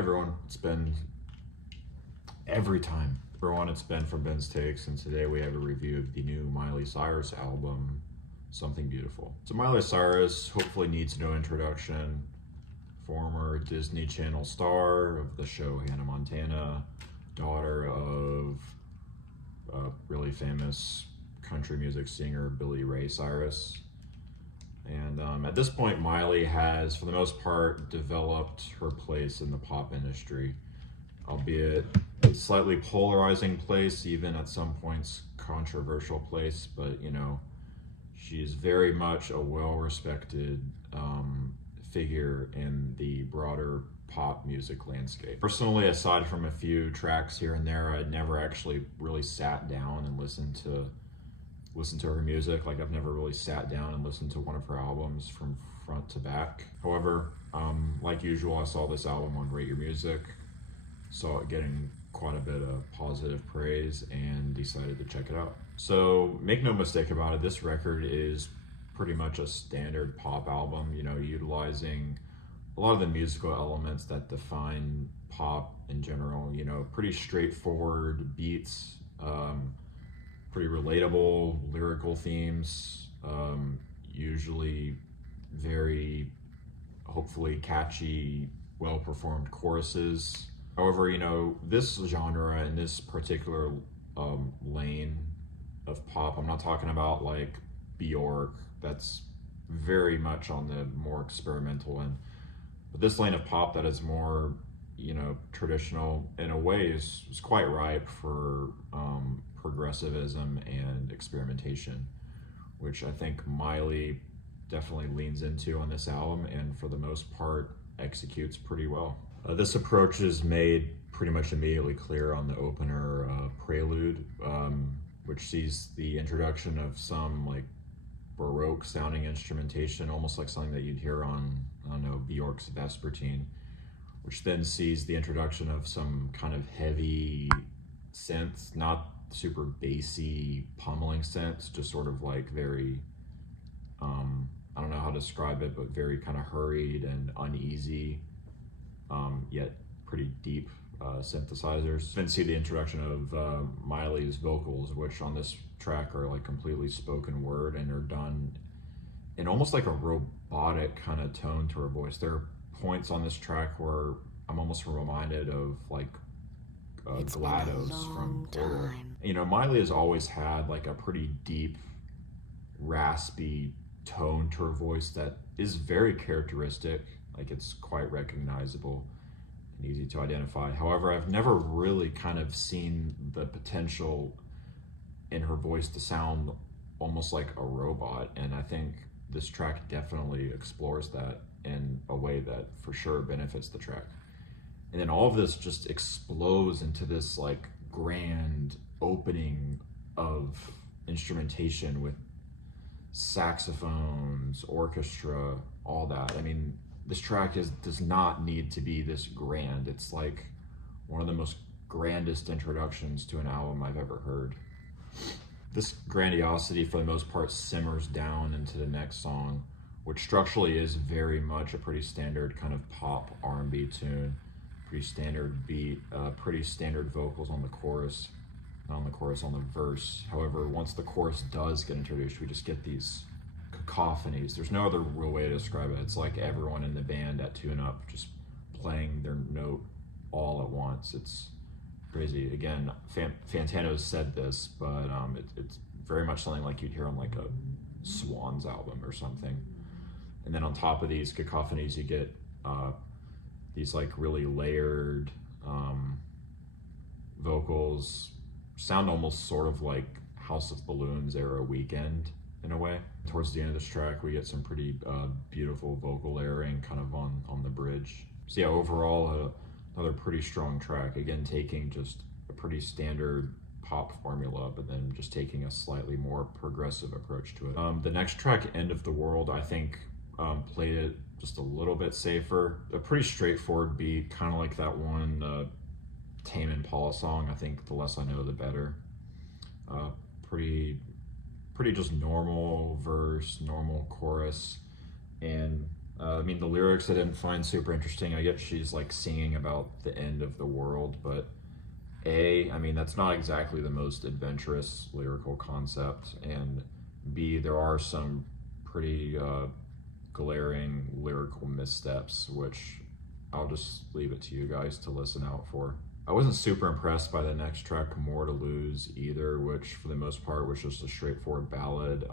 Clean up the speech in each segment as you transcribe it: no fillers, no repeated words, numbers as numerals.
Everyone, it's been it's Ben from Ben's Takes, and today we have a review of the new Miley Cyrus album, Something Beautiful. So Miley Cyrus hopefully needs no introduction. Former Disney Channel star of the show Hannah Montana, daughter of a really famous country music singer Billy Ray Cyrus. And at this point, Miley has, for the most part, developed her place in the pop industry, albeit a slightly polarizing place, even at some points controversial place. But she's very much a well-respected figure in the broader pop music landscape. Personally, aside from a few tracks here and there, I'd never actually really sat down and listened to her music. Like, I've never really sat down and listened to one of her albums from front to back. However, like usual, I saw this album on Rate Your Music, saw it getting quite a bit of positive praise, and decided to check it out. So make no mistake about it, this record is pretty much a standard pop album, utilizing a lot of the musical elements that define pop in general. Pretty straightforward beats, pretty relatable lyrical themes, usually very, hopefully catchy, well-performed choruses. However, this genre and this particular lane of pop, I'm not talking about like Bjork, that's very much on the more experimental end. But this lane of pop that is more, traditional in a way is quite ripe for progressivism and experimentation, which I think Miley definitely leans into on this album, and for the most part executes pretty well. This approach is made pretty much immediately clear on the opener Prelude, which sees the introduction of some like Baroque sounding instrumentation, almost like something that you'd hear on, I don't know, Bjork's Vespertine, which then sees the introduction of some kind of heavy synths, not super bassy pummeling synths, just sort of like very, I don't know how to describe it, but very kind of hurried and uneasy, yet pretty deep synthesizers. Then see the introduction of Miley's vocals, which on this track are like completely spoken word and are done in almost like a robotic kind of tone to her voice. There are points on this track where I'm almost reminded of like GLaDOS from Thriller. Miley has always had like a pretty deep, raspy tone to her voice that is very characteristic. Like, it's quite recognizable and easy to identify. However, I've never really kind of seen the potential in her voice to sound almost like a robot, and I think this track definitely explores that in a way that for sure benefits the track. And then all of this just explodes into this like grand opening of instrumentation with saxophones, orchestra, all that. I mean, this track does not need to be this grand. It's like one of the most grandest introductions to an album I've ever heard. This grandiosity, for the most part, simmers down into the next song, which structurally is very much a pretty standard kind of pop R&B tune. Pretty standard beat, pretty standard vocals on the chorus, not on the chorus, on the verse. However, once the chorus does get introduced, we just get these cacophonies. There's no other real way to describe it. It's like everyone in the band at Tune Up just playing their note all at once. It's crazy. Again, Fantano's said this, but it's very much something like you'd hear on like a Swans album or something. And then on top of these cacophonies, you get these like really layered vocals, sound almost sort of like House of Balloons era Weekend in a way. Towards the end of this track, we get some pretty beautiful vocal layering kind of on the bridge. So yeah, overall, another pretty strong track. Again, taking just a pretty standard pop formula, but then just taking a slightly more progressive approach to it. The next track, End of the World, I think played it just a little bit safer. A pretty straightforward beat, kind of like that one Tame Impala song. I think The Less I Know, the Better. Pretty just normal verse, normal chorus, and I mean, the lyrics I didn't find super interesting. I get she's like singing about the end of the world, but I mean, that's not exactly the most adventurous lyrical concept, and B, there are some pretty glaring lyrical missteps, which I'll just leave it to you guys to listen out for. I wasn't super impressed by the next track, More to Lose, either, which for the most part was just a straightforward ballad,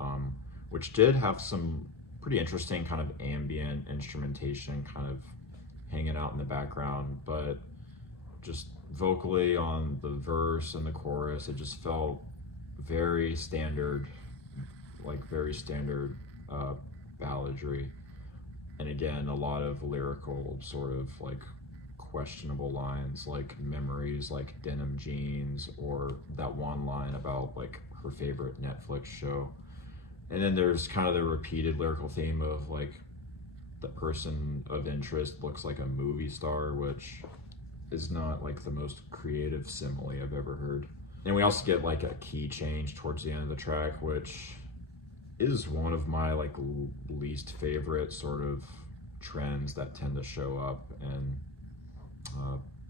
which did have some pretty interesting kind of ambient instrumentation kind of hanging out in the background, but just vocally on the verse and the chorus, it just felt very standard, like very standard balladry. And again, a lot of lyrical sort of like questionable lines like memories like denim jeans, or that one line about like her favorite Netflix show. And then there's kind of the repeated lyrical theme of like the person of interest looks like a movie star, which is not like the most creative simile I've ever heard. And we also get like a key change towards the end of the track, which is one of my like least favorite sort of trends that tend to show up in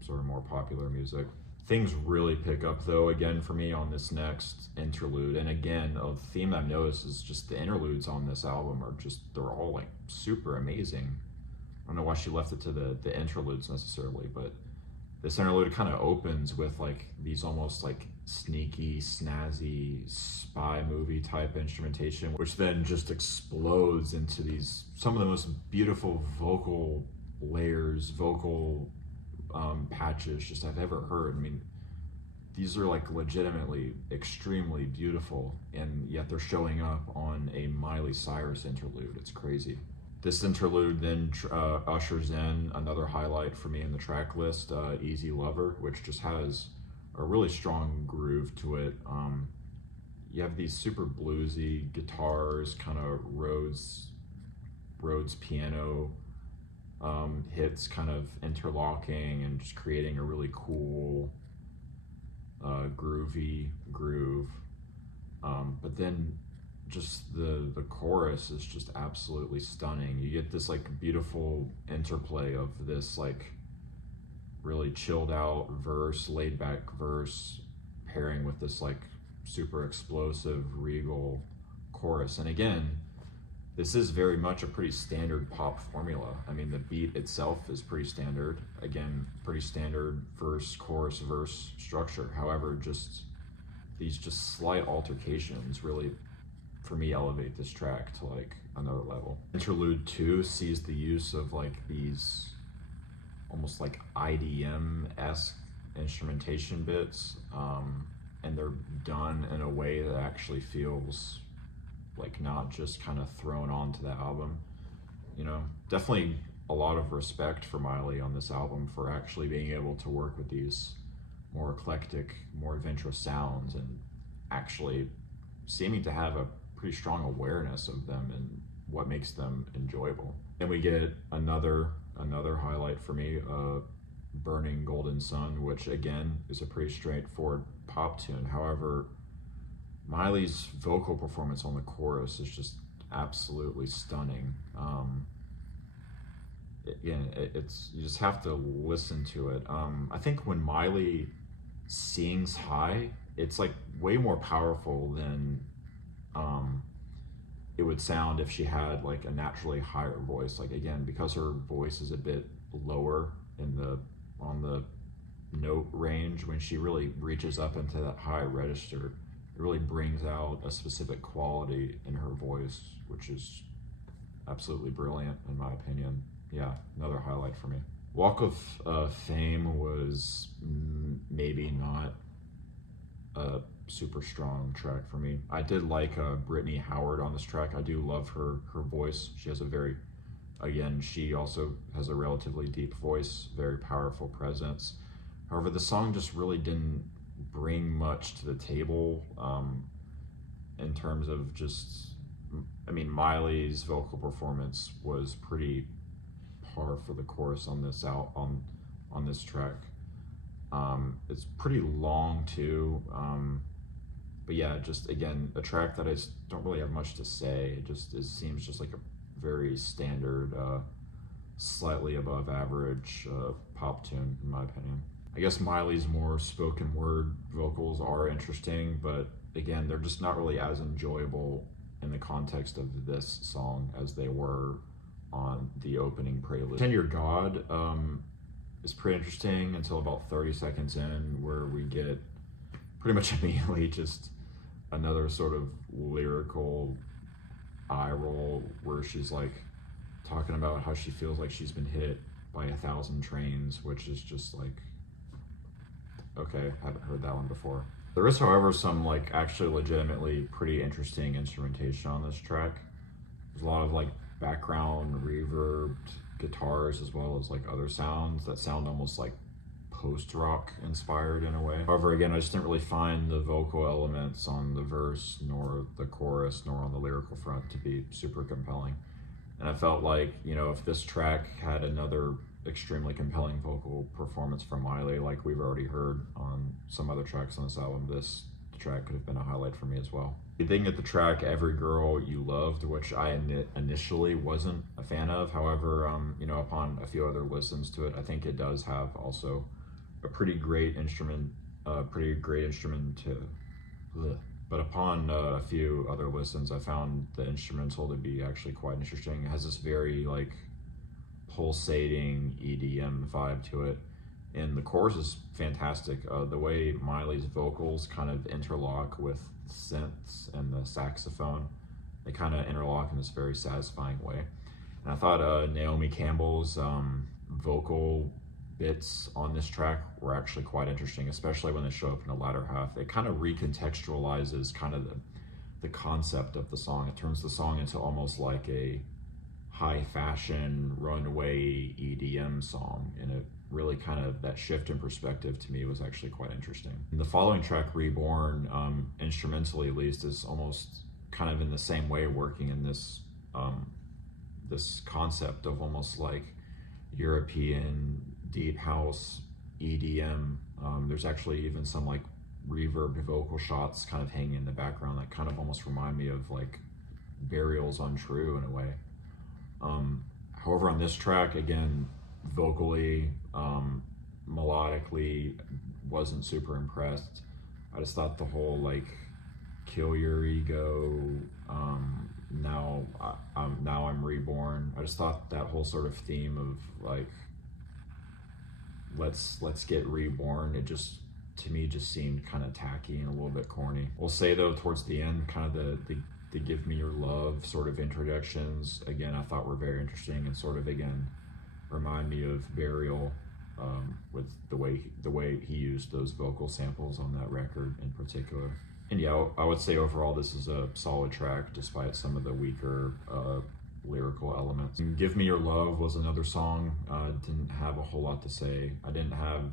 sort of more popular music. Things really pick up though again for me on this next interlude, and again a theme I've noticed is just the interludes on this album are just, they're all like super amazing. I don't know why she left it to the interludes necessarily, but this interlude kind of opens with like these almost like sneaky, snazzy spy movie type instrumentation, which then just explodes into these, some of the most beautiful vocal layers, vocal patches just I've ever heard. I mean, these are like legitimately extremely beautiful, and yet they're showing up on a Miley Cyrus interlude. It's crazy. This interlude then ushers in another highlight for me in the track list, Easy Lover, which just has a really strong groove to it. You have these super bluesy guitars, kind of Rhodes piano hits kind of interlocking and just creating a really cool, groovy groove. But then just the chorus is just absolutely stunning. You get this like beautiful interplay of this like really chilled out verse, laid back verse, pairing with this like super explosive, regal chorus. And again, this is very much a pretty standard pop formula. I mean, the beat itself is pretty standard. Again, pretty standard verse, chorus, verse structure. However, just these just slight altercations really, for me, elevate this track to like another level. Interlude 2 sees the use of like these almost like IDM-esque instrumentation bits, and they're done in a way that actually feels like not just kind of thrown onto the album. You know, definitely a lot of respect for Miley on this album for actually being able to work with these more eclectic, more adventurous sounds, and actually seeming to have a pretty strong awareness of them and what makes them enjoyable. And we get another highlight for me, Burning Golden Sun, which again is a pretty straightforward pop tune. However, Miley's vocal performance on the chorus is just absolutely stunning. It's you just have to listen to it. I think when Miley sings high, it's like way more powerful than it would sound if she had like a naturally higher voice. Like again, because her voice is a bit lower on the note range, when she really reaches up into that high register, it really brings out a specific quality in her voice, which absolutely brilliant in my opinion. Yeah, another highlight for me. Walk of Fame was maybe not a super strong track for me. I did like Brittany Howard on this track. I do love her voice. She has a very, again, she also has a relatively deep voice, very powerful presence. However, the song just really didn't bring much to the table in terms of just, I mean, Miley's vocal performance was pretty par for the course on this track. It's pretty long too, but yeah, just again, a track that I just don't really have much to say. It seems just like a very standard slightly above average pop tune, in my opinion. I guess Miley's more spoken word vocals are interesting, but again, they're just not really as enjoyable in the context of this song as they were on the opening prelude. Pretend You're God is pretty interesting until about 30 seconds in, where we get pretty much immediately just another sort of lyrical eye roll where she's like talking about how she feels like she's been hit by 1,000 trains, which is just like, okay, haven't heard that one before. There is, however, some like actually legitimately pretty interesting instrumentation on this track. There's a lot of like background reverbed guitars as well as like other sounds that sound almost like post-rock inspired in a way. However, again, I just didn't really find the vocal elements on the verse nor the chorus nor on the lyrical front to be super compelling. And I felt like, you know, if this track had another extremely compelling vocal performance from Miley, like we've already heard on some other tracks on this album, this track could have been a highlight for me as well. You think at the track Every Girl You Loved, which I initially wasn't a fan of. However, you know, upon a few other listens to it, I think it does have also a pretty great instrument to, but upon a few other listens, I found the instrumental to be actually quite interesting. It has this very like pulsating EDM vibe to it, and the chorus is fantastic. The way Miley's vocals kind of interlock with synths and the saxophone, they kind of interlock in this very satisfying way. And I thought Naomi Campbell's vocal bits on this track were actually quite interesting, especially when they show up in the latter half. It kind of recontextualizes kind of the concept of the song. It turns the song into almost like a high fashion runaway EDM song, and it really kind of, that shift in perspective to me was actually quite interesting. And the following track, Reborn, instrumentally at least, is almost kind of in the same way, working in this this concept of almost like European deep house EDM. There's actually even some like reverb vocal shots kind of hanging in the background that kind of almost remind me of like Burial's Untrue in a way. However, on this track, again, vocally, melodically, wasn't super impressed. I just thought the whole like kill your ego, now I'm reborn. I just thought that whole sort of theme of like let's get reborn, it just, to me, just seemed kind of tacky and a little bit corny. We'll say though, towards the end, kind of the Give Me Your Love sort of introductions, again, I thought were very interesting and sort of, again, remind me of Burial, with the way he used those vocal samples on that record in particular. And yeah, I would say overall this is a solid track despite some of the weaker lyrical elements. And Give Me Your Love was another song. Didn't have a whole lot to say. I didn't have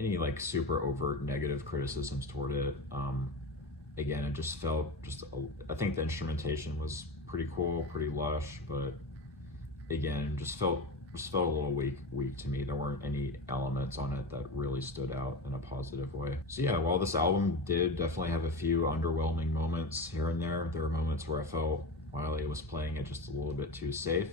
any like super overt negative criticisms toward it. Again, it just felt I think the instrumentation was pretty cool, pretty lush, but again, just felt a little weak to me. There weren't any elements on it that really stood out in a positive way. So yeah, while this album did definitely have a few underwhelming moments here and there were moments where I felt Miley was playing it just a little bit too safe.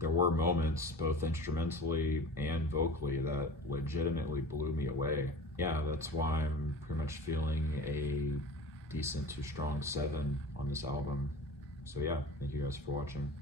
There were moments, both instrumentally and vocally, that legitimately blew me away. Yeah, that's why I'm pretty much feeling a decent to strong 7 on this album. So yeah, thank you guys for watching.